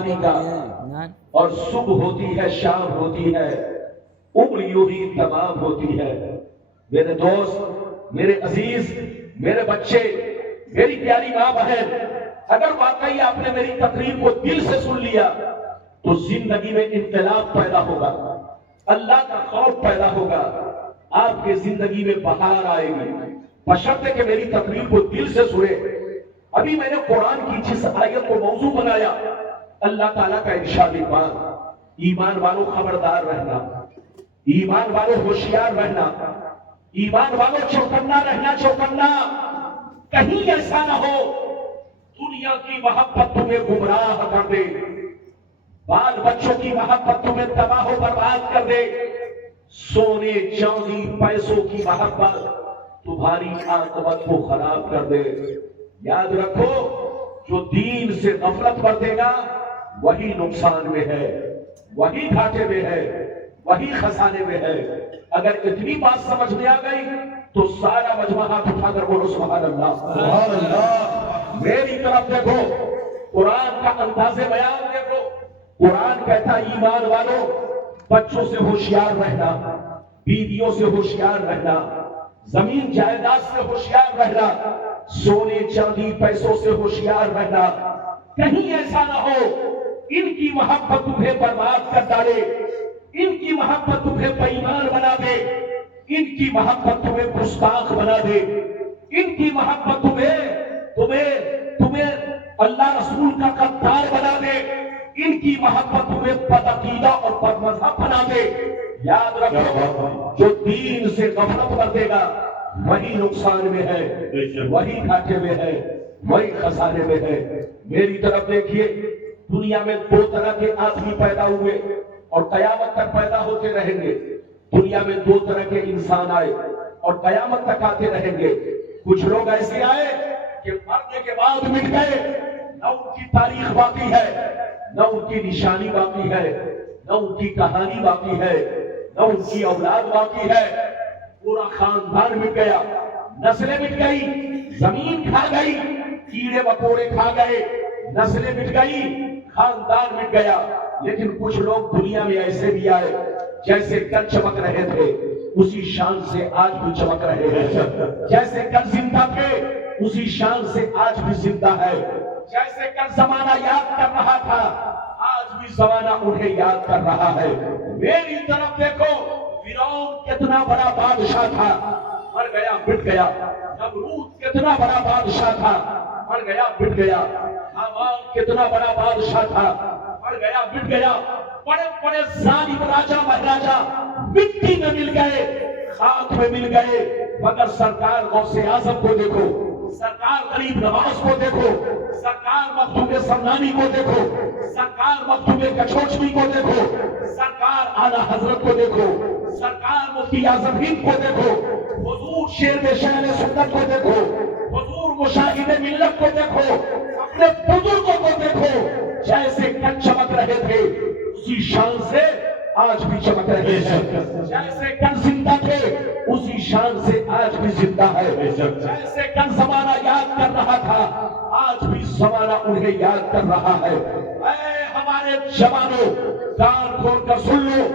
جوانی کا، اور صبح ہوتی ہے شام ہوتی ہے، عمر یوں ہی تمام ہوتی ہے۔ میرے دوست، میرے عزیز، میرے بچے، میری پیاری ماں بہن، اگر واقعی آپ نے میری تقریر کو دل سے سن لیا تو زندگی میں انقلاب پیدا ہوگا، اللہ کا خوف پیدا ہوگا، آپ کے زندگی میں بہار آئے گی، بشرطے کہ میری تقریر کو دل سے سنے۔ ابھی میں نے قرآن کی جس آیت کو موضوع بنایا، اللہ تعالیٰ کا ارشاد بات، ایمان والوں خبردار رہنا، ایمان والوں ہوشیار رہنا، ایمان والوں چوکنا رہنا، چوکنا، کہیں ایسا نہ ہو دنیا کی محبت تمہیں گمراہ کر دے، بال بچوں کی محبت تمہیں تباہ و برباد کر دے، سونے چاندی پیسوں کی محبت تمہاری عاقبت کو خراب کر دے۔ یاد رکھو، جو دین سے غفلت برتے گا وہی نقصان میں ہے، وہی گھاٹے میں ہے، وہی خسانے میں ہے۔ اگر اتنی بات سمجھ میں آ گئی تو سارا مجمع ہاتھ اٹھا کر بولو سبحان اللہ، سبحان اللہ۔ میری طرف دیکھو، قرآن کا انداز بیان دیکھو۔ قرآن کہتا ایمان والوں بچوں سے ہوشیار رہنا، بیویوں سے ہوشیار رہنا، زمین جائیداد سے ہوشیار رہنا، سونے چاندی پیسوں سے ہوشیار رہنا، کہیں ایسا نہ ہو ان کی محبت تمہیں برباد کر ڈالے، ان کی محبت تمہیں بے ایمان بنا دے، ان کی محبت تمہیں گستاخ بنا دے، ان کی محبت تمہیں اللہ رسول کا غدار بنا دے، ان کی محبت تمہیں بدعقیدہ اور بدمذہب بنا دے۔ یاد رکھو، جو دین سے غفلت کر دے گا وہی نقصان میں ہے، وہی گھاٹے میں ہے، وہی خسارے میں ہے۔ میری طرف دیکھیے، دنیا میں دو طرح کے آدمی پیدا ہوئے اور قیامت تک پیدا ہوتے رہیں گے۔ دنیا میں دو طرح کے انسان آئے اور قیامت تک آتے رہیں گے۔ کچھ لوگ ایسے آئے کہ مرنے کے بعد مٹ گئے، نہ ان کی تاریخ باقی ہے، نہ ان کی نشانی باقی ہے، نہ ان کی کہانی باقی ہے، نہ ان کی اولاد باقی ہے، پورا خاندان مٹ گیا، نسلیں مٹ گئی، زمین کھا گئی، کیڑے مکوڑے کھا گئے، نسلیں مٹ گئی، خاندان مٹ گیا۔ لیکن کچھ لوگ دنیا میں ایسے بھی آئے جیسے کل چمک رہے تھے اسی شان سے آج بھی چمک رہے ہیں، جیسے کل زندہ تھے اسی شان سے آج بھی زندہ ہے، جیسے کل زمانہ یاد کر رہا تھا آج بھی زمانہ انہیں یاد کر رہا ہے۔ میری طرف دیکھو، فرعون کتنا بڑا بادشاہ تھا، مر گیا مٹ گیا۔ نمرود کتنا بڑا بادشاہ تھا، مر گیا مٹ گیا۔ حامان کتنا بڑا بادشاہ تھا، مر گیا مٹ گیا۔ بڑے بڑے ظالم راجا مہاراجا مٹی میں مل گئے، خاک میں مل گئے، مگر سرکار غوث اعظم کو دیکھو، سرکار غریب نواز کو دیکھو، سرکار مخدوم سمنانی کو دیکھو، سرکار مخدوم کچھوچمی کو دیکھو، سرکار اعلیٰ حضرت کو دیکھو، سرکار مفتی اعظم ہند کو دیکھو، حضور شیر شہر سنت کو دیکھو، حضور مشاہد ملت کو دیکھو، اپنے بزرگوں کو دیکھو، جیسے کل چمک رہے تھے اسی شان سے آج بھی چمک رہے ہیں، جیسے کل زندہ تھے اسی شان سے آج بھی زندہ ہے، جیسے کل زمانہ یاد کر رہا تھا آج بھی زمانہ انہیں یاد کر رہا ہے۔ اے ہمارے جوانوں، کان کھول کر سن لو،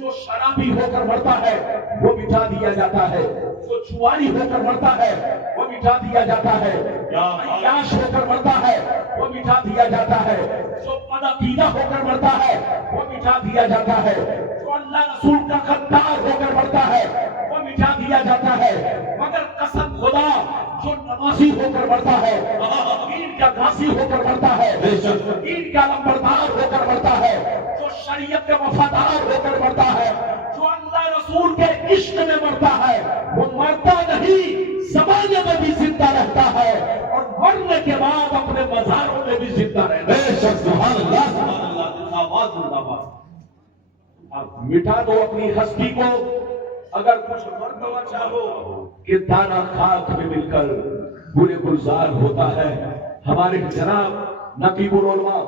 جو شرابی ہو کر مرتا ہے وہ مٹا دیا جاتا ہے، جو جواری ہو کر مرتا ہے وہ مٹا دیا جاتا ہے، عیاش ہو کر مرتا ہے وہ مٹا دیا جاتا ہے، جو بدعقیدہ ہو کر مرتا ہے وہ مٹا دیا جاتا ہے، جو اللہ رسول کا غدار ہو کر مرتا ہے وہ مٹا دیا جاتا ہے، مگر قسم خدا جو نمازی ہو کر مرتا ہے، دین کا غازی ہو کر مرتا ہے، دین کا لمبردار ہو کر مرتا ہے، جو شریعت کا وفادار ہو کر مرتا ہے، جو اللہ رسول کے عشق میں مرتا ہے، وہ مرتا نہیں، زمانے میں بھی زندہ رہتا ہے اور مرنے کے بعد اپنے مزاروں میں بھی زندہ رہتا ہے۔ سبحان اللہ، سبحان اللہ، زندہ باد، زندہ باد۔ اب مٹا دو اپنی ہستی کو، اگر کچھ مرتبہ چاہو کہ دانا خاک میں مل کر گل گلزار ہوتا ہے۔ ہمارے جناب نقیب العلماء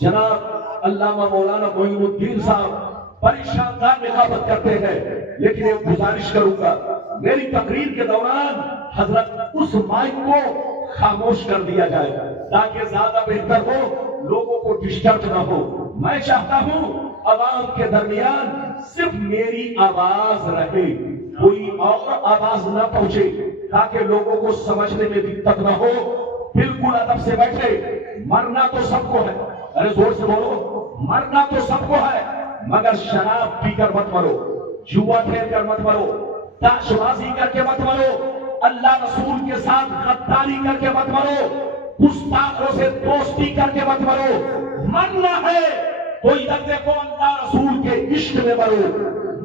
جناب علامہ مولانا معین الدین صاحب بڑی شاندار نقابت کرتے ہیں، لیکن ایک گزارش کروں گا، میری تقریر کے دوران حضرت اس مائک کو خاموش کر دیا جائے تاکہ زیادہ بہتر ہو۔ لوگوں کو ڈسٹرب نہ ہو. میں چاہتا ہوں عوام کے درمیان صرف میری آواز رہے, کوئی اور آواز نہ پہنچے, تاکہ لوگوں کو سمجھنے میں دقت نہ ہو. بالکل ادب سے بیٹھے. مرنا تو سب کو ہے, ارے زور سے بولو, مرنا تو سب کو ہے, مگر شراب پی کر مت مرو, جوا کھیل کر مت مرو, تاش بازی کر کے مت مرو, اللہ رسول کے ساتھ غداری کر کے مت مرو, گستاخوں سے دوستی کر کے مت مرو. مرنا ہے تو ادھر دیکھو اللہ رسول کے عشق میں مرو,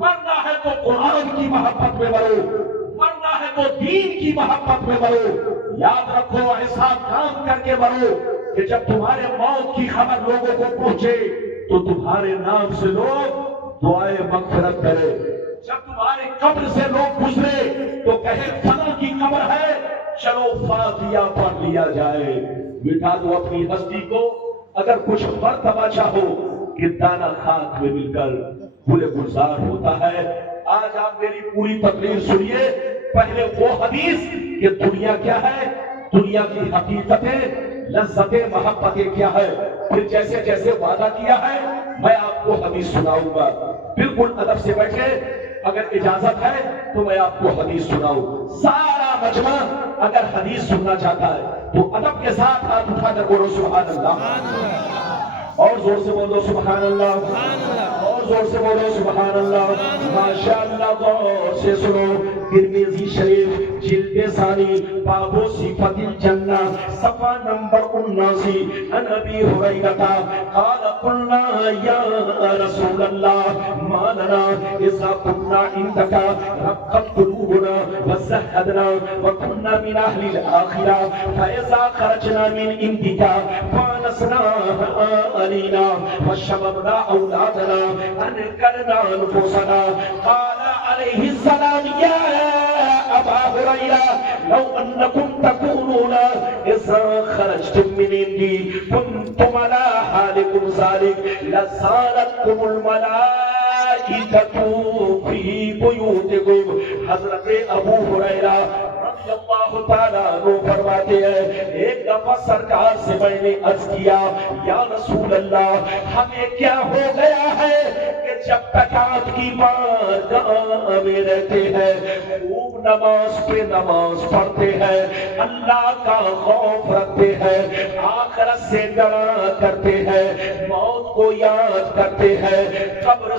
مرنا ہے تو قرآن کی محبت میں مرو, مرنا ہے تو دین کی محبت میں مرو. یاد رکھو ایسا کام کر کے مرو کہ جب تمہارے موت کی خبر لوگوں کو پہنچے تو تمہارے نام سے لوگ دعائیں مغفرت کرے. جب تمہارے قبر سے لوگ گزرے تو کہے فلاں کی قبر ہے, چلو فاتحہ پڑھ لیا جائے. مٹا دو اپنی ہستی کو. اگر کچھ مرتبہ چاہو کہ دانا خاک میں مل کر گلے گلزار ہوتا ہے. آج آپ میری پوری تقریر سنیے. پہلے وہ حدیث کہ دنیا کیا ہے, دنیا کی حقیقتیں, لذتیں, محبتیں کیا ہے. پھر جیسے جیسے وعدہ کیا ہے میں آپ کو حدیث سناؤں گا. بالکل ادب سے بیٹھے. اگر اجازت ہے تو میں آپ کو حدیث سناؤں. سارا مجمع اگر حدیث سننا چاہتا ہے تو ادب کے ساتھ ہاتھ اٹھا کر بولو سبحان اللہ, اور زور سے بولو سبحان اللہ, اور زور سے بولو سبحان اللہ. ماشاءاللہ. غور سے سنو. ترمذی شریف جلد ثانی باب صفت الجنہ صفحہ نمبر 79. عن ابی ہریرہ قال قلنا یا رسول اللہ ما لنا اذا كنا عندك رقت قلوبنا وزهدنا وكنا من اهل الاخره فاذا خرجنا من عندك فانسنا علينا وشممنا اولادنا انكرنا انفسنا. قال عليه السلام يا ابا هريره لو انكم تكونون اذا خرجتم من عندي كنتم على حالكم ذلك لزارتكم الملائكه في بيوتكم. حضرت ابو ہریرہ رضی اللہ تعالیٰ عنہ فرماتے ہیں ایک دفعہ سرکار سے میں نے عرض کیا یا رسول اللہ ہمیں کیا ہو گیا ہے کہ جب تک آپ کی بارگاہ میں رہتے ہیں خوب نماز پہ نماز پڑھتے ہیں, اللہ کا خوف رکھتے ہیں, آخرت سے ڈرا کرتے ہیں, موت کو یاد کرتے ہیں, قبر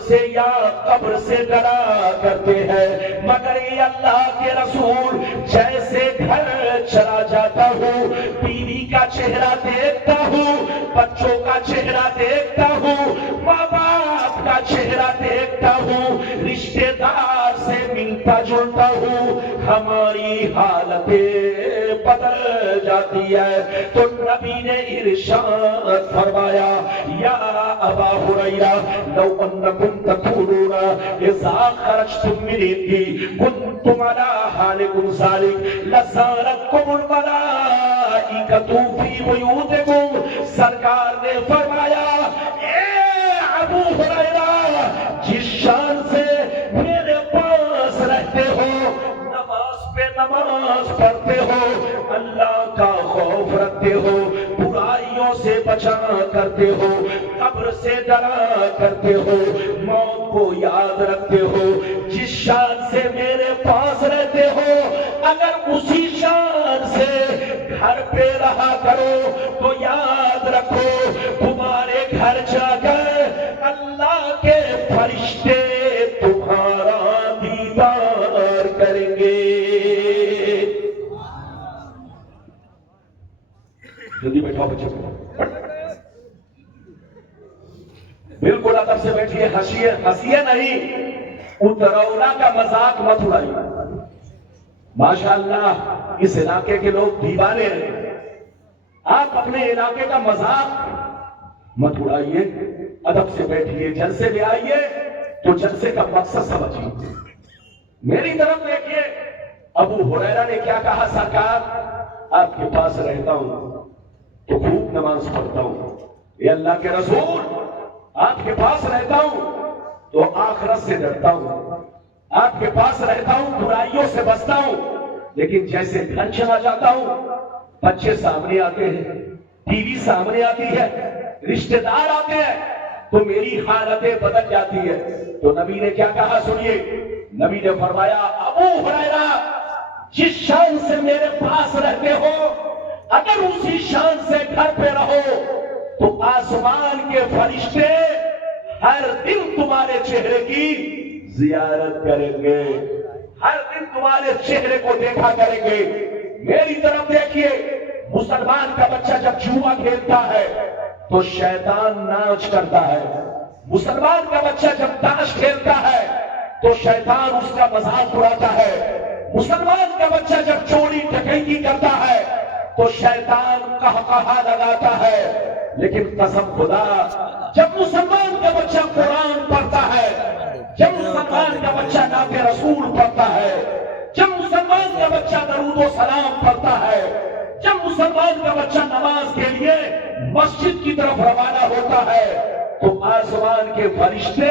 سے ڈرا کرتے ہیں. مگر یہ اللہ کے رسول جیسے گھر چلا جاتا ہوں بیوی کا چہرہ دیکھتا ہوں, بچوں کا چہرہ دیکھتا ہوں, ماں باپ کا چہرہ دیکھتا ہوں, رشتہ دار سے ملتا جلتا ہوں, ہماری حالتیں بدل جاتی ہے. تو نبی نے ارشاد فرمایا یا ابا ہریرہ لو انکم تکونون اذا خرجتم من عندی کنتم علی حالکم ذلک لزارتکم الملائکۃ فی بیوتکم. سرکار نے فرمایا اے ابو ہریرہ جس شان سے میرے پاس رہتے ہو, نماز پہ نماز پڑھتے ہو, اللہ کا خوف رکھتے ہو, برائیوں سے بچا کرتے ہو, قبر سے ڈرا کرتے ہو, موت کو یاد رکھتے ہو, جس شان سے میرے پاس رہتے ہو اگر اسی شان سے گھر پہ رہا کرو تو یاد رکھو تمہارے گھر جا کر اللہ کے فرشتے تمہارا دیدار کریں گے. جلدی بیٹھاؤ بچے کو, بالکل ادب سے بیٹھیے. ہنسیے نہیں, اترولا کا مذاق مت اڑائیے. ماشاءاللہ اس علاقے کے لوگ دیوانے ہیں, آپ اپنے علاقے کا مذاق مت اڑائیے. ادب سے بیٹھیے. جلسے لے آئیے تو جلسے کا مقصد سمجھیے. میری طرف دیکھیے, ابو ہریرہ نے کیا کہا, سرکار آپ کے پاس رہتا ہوں تو خوب نماز پڑھتا ہوں, اے اللہ کے رسول آپ کے پاس رہتا ہوں تو آخرت سے ڈرتا ہوں, آپ کے پاس رہتا ہوں برائیوں سے بچتا ہوں, لیکن جیسے گھر چلا جاتا ہوں بچے سامنے آتے ہیں, ٹی وی سامنے آتی ہے, رشتے دار آتے ہیں تو میری حالتیں بدل جاتی ہے. تو نبی نے کیا کہا سنیے. نبی نے فرمایا ابو ہریرہ جس شان سے میرے پاس رہتے ہو اگر اسی شان سے گھر پہ رہو تو آسمان کے فرشتے ہر دن تمہارے چہرے کی زیارت کریں گے, ہر دن تمہارے چہرے کو دیکھا کریں گے. میری طرف دیکھیے, مسلمان کا بچہ جب جوا کھیلتا ہے تو شیطان ناچ کرتا ہے. مسلمان کا بچہ جب تاش کھیلتا ہے تو شیطان اس کا مذاق اڑاتا ہے. مسلمان کا بچہ جب چوری ڈکیتی کرتا ہے تو شیطان قہقہا لگاتا ہے. لیکن قسم خدا جب مسلمان کا بچہ قرآن پڑھتا ہے, جب مسلمان کا بچہ نعت رسول پڑھتا ہے, جب مسلمان کا بچہ درود و سلام پڑھتا ہے, جب مسلمان کا بچہ نماز کے لیے مسجد کی طرف روانہ ہوتا ہے تو آسمان کے فرشتے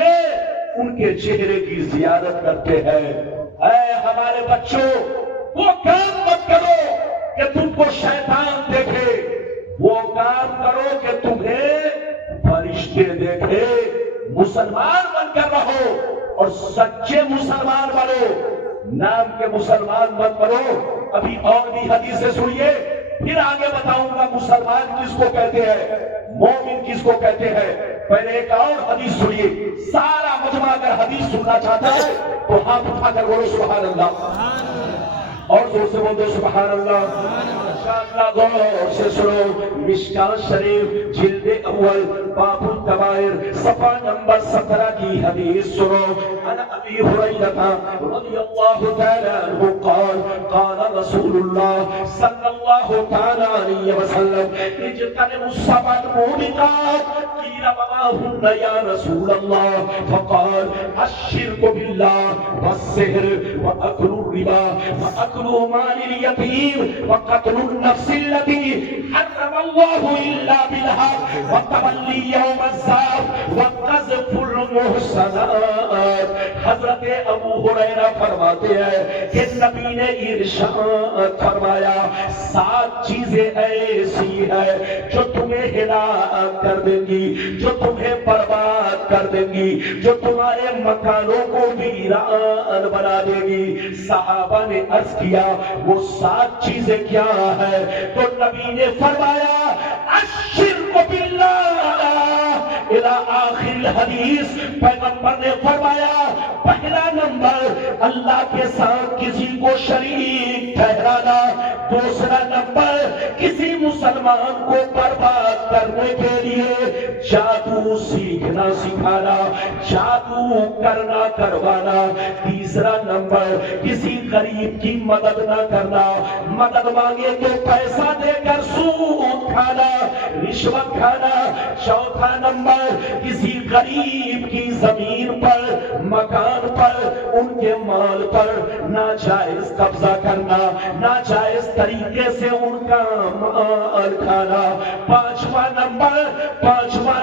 ان کے چہرے کی زیارت کرتے ہیں. اے ہمارے بچوں, وہ کام مت کرو کہ تم کو شیطان دیکھے, وہ کام کرو کہ تمہیں فرشتے دیکھے. مسلمان بن کر رہو اور سچے مسلمان بنو, نام کے مسلمان مت بنو. ابھی اور بھی حدیثیں سنیے, پھر آگے بتاؤں گا مسلمان کس کو کہتے ہیں, مومن کس کو کہتے ہیں. پہلے ایک اور حدیث سنیے. سارا مجمع اگر حدیث سننا چاہتا ہے تو ہاتھ اٹھا کر بولو سبحان اللہ, اور زور سے بولو سبحان اللہ. غور سے سنو, مشکات شریف جلد اول باب الکبائر صفحہ نمبر 17 کی حدیث سنو. عن ابی ہریرہ رضی اللہ تعالی عنہ قال قال رسول اللہ صلی اللہ تعالی علیہ وسلم اجتنبوا السبع الموبقات قیل وما هن یا رسول اللہ فقال الشرک باللہ والسحر واکل الربا واکل مال الیتیم وقتل النفس التي حرم الله الا بالحق وتولي يوم الزحف وقذف المحصنات. حضرت ابو ہریرہ فرماتے ہیں کہ نبی نے ارشاد فرمایا 7 چیزیں ایسی ہیں جو تمہیں ہلاک کر دیں گی, جو تمہیں برباد کر دیں گی, جو تمہارے مکانوں کو ویران بنا دے گی. صحابہ نے عرض کیا وہ 7 چیزیں کیا ہے؟ تو نبی نے فرمایا الشرک باللہ الى آخر الحدیث. پیغمبر نے فرمایا پہلا نمبر اللہ کے ساتھ کسی کو شریک ٹھہرانا, دوسرا نمبر کسی مسلمان کو برباد کرنے کے لیے جادو سیکھنا سکھانا, جادو کرنا کروانا, تیسرا نمبر کسی غریب کی مدد نہ کرنا, مدد مانگے تو پیسہ دے کر سود کھانا, رشوت کھانا, چوتھا نمبر کسی غریب کی زمین پر, مکان پر, ان کے مال پر ناجائز قبضہ کرنا, ناجائز طریقے سے ان کا مال کھانا. پانچواں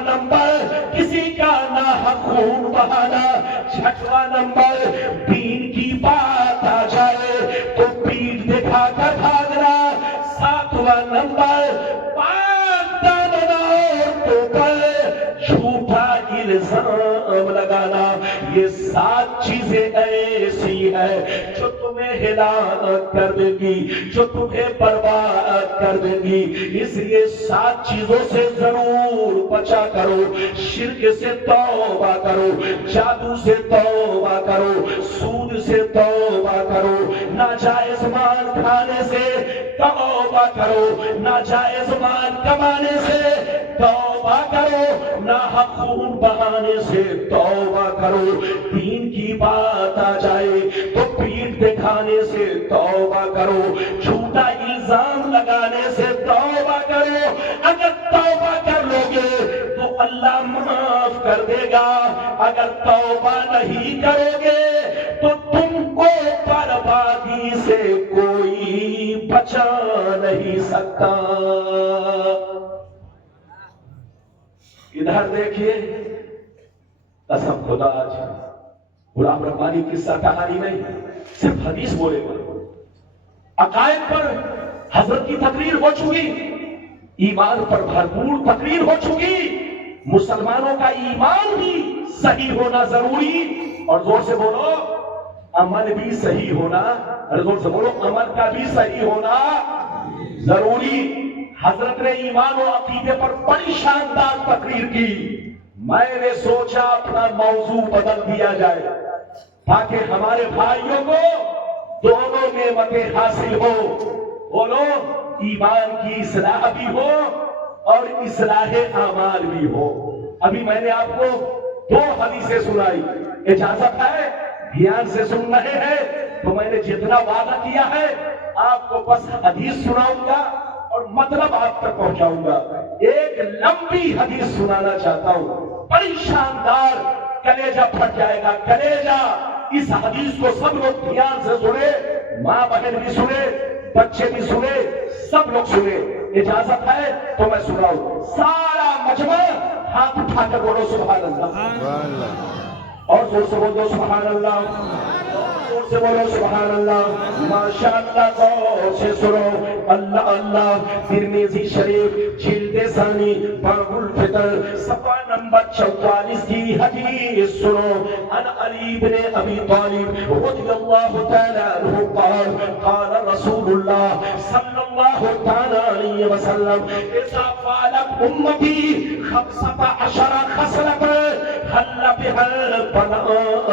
نمبر کسی کا ناحق خون بہانا. چھٹواں نمبر دین کی بات آ جائے تو پیٹھ دکھا کر بھاگنا. ساتواں نمبر پاک دامنہ عورتوں پر جھوٹا الزام لگانا. یہ 7 چیزیں ایسی ہیں جو تمہیں ہلاک کر دیں گی, جو تمہیں برباد کر دیں گی. اس لیے 7 چیزوں سے ضرور بچا کرو. شرک سے توبہ کرو, جادو سے توبہ کرو, سود سے توبہ کرو, ناجائز مال کھانے سے توبہ کرو, ناجائز مال کمانے سے توبہ کرو, ناحق خون بہانے سے توبہ کرو. دین کی بات آ جائے تو پیٹھ دکھانے سے توبہ کرو, جھوٹا الزام لگانے سے توبہ کرو. اگر توبہ کر لو گے تو اللہ معاف کر دے گا, اگر توبہ نہیں کرو گے تو تم کو بربادی سے کوئی بچا نہیں سکتا. ادھر دیکھیے, قسم خدا آج غلام ربانی قصہ کہانی نہیں, صرف حدیث بولے گا. عقائد پر حضرت کی تقریر ہو چکی, ایمان پر بھرپور تقریر ہو چکی. مسلمانوں کا ایمان بھی صحیح ہونا ضروری, اور زور سے بولو عمل بھی صحیح ہونا, اور زور سے بولو عمل کا بھی صحیح ہونا ضروری. حضرت نے ایمان و عقیدے پر بڑی شاندار تقریر کی. میں نے سوچا اپنا موضوع بدل دیا جائے تاکہ ہمارے بھائیوں کو دونوں نعمتیں حاصل ہو. بولو ایمان کی اصلاح بھی ہو اور اصلاح اعمال بھی ہو. ابھی میں نے آپ کو 2 حدیثیں سنائی, اجازت ہے دھیان سے سن رہے ہیں تو میں نے جتنا وعدہ کیا ہے آپ کو بس حدیث سناؤں گا اور مطلب آپ تک پہنچاؤں گا. ایک لمبی حدیث سنانا چاہتا ہوں, بڑی شاندار, کلیجہ پھٹ جائے گا کلیجہ. اس حدیث کو سب لوگ دھیان سے سنے, ماں بہن بھی سنے, بچے بھی سنے, سب لوگ سنے. اجازت ہے تو میں سناؤں. سارا مجمع ہاتھ اٹھا کر بولو سبحان اللہ, اور زور سے بولو سبحان اللہ, زور سے بولو سبحان اللہ. ماشاء اللہ, زور سے سنو. اللہ اللہ. ترمذی شریف جلد ثانی باب الفطر صفحہ نمبر 44 کی حدیث سنو. عن علی بن ابی طالب رضی اللہ تعالی عنہ قال قال رسول اللہ صلی اللہ تعالی علیہ وسلم اذا فعلت امتی 15 خصلۃ حل بها البلاء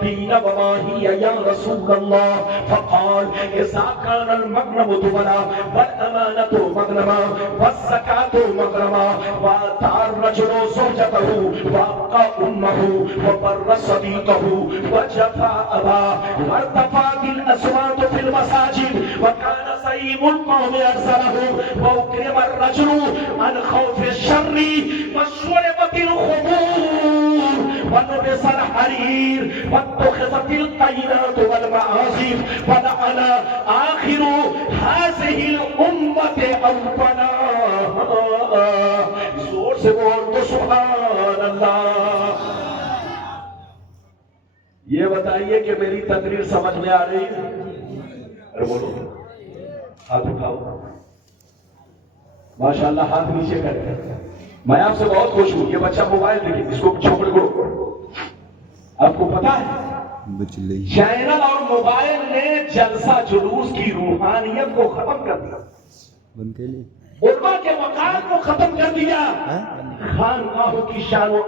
قيل وما هي يا رسول الله فقال إذا كان المغنم دبلا والأمانة مغنما والزكاة مغنما وآتى الرجل زوجته وأبقى أمه وبر صديقه وجفى أباه وارتفعت الأصوات في المساجد وكان زعيم القوم أرسله وأكرم الرجل عن خوف الشر وشربت الخمور ولبس الحرير واتخذت القينات والمعازف ولعن آخر هذه الأمة أولاها. زور سے بول تو سبحان اللہ. یہ بتائیے کہ میری تقریر سمجھ میں آ رہی ہے؟ ارے بولو, ہاتھ اٹھاؤ. ماشاءاللہ, ہاتھ نیچے کر. میں آپ سے بہت خوش ہوں. یہ بچہ موبائل دیکھیں, اس کو چھوڑ دو. آپ کو پتا ہے چینل اور موبائل نے جلسہ جلوس کی روحانیت کو ختم کر دیا, علماء کے مقام کو ختم کر دیا, خانقاہوں کی شان و